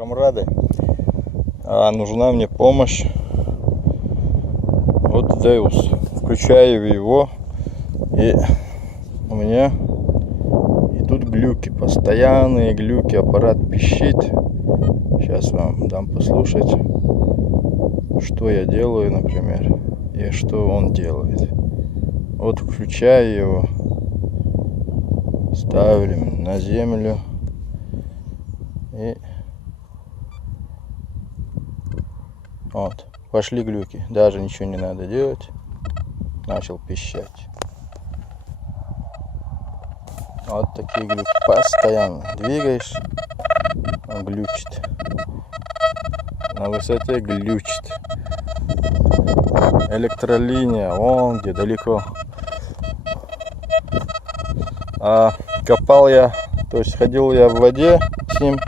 Камрады, нужна мне помощь. Вот Деус. Включаю его, и у меня идут глюки, постоянные глюки, аппарат пищит. Сейчас вам дам послушать, что я делаю, например, и что он делает. Вот включаю его, ставим на землю, и вот, пошли глюки, даже ничего не надо делать, начал пищать. Вот такие глюки, постоянно двигаешь, он глючит, на высоте глючит. Электролиния, вон где далеко. Копал я, то есть ходил я в воде с ним,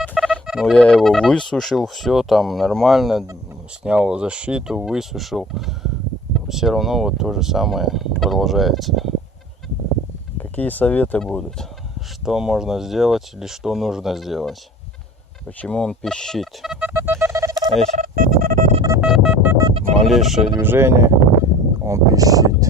но я его высушил, все там нормально, снял защиту, высушил. Все равно вот то же самое продолжается. Какие советы будут? Что можно сделать или что нужно сделать? Почему он пищит? Малейшее движение, он пищит.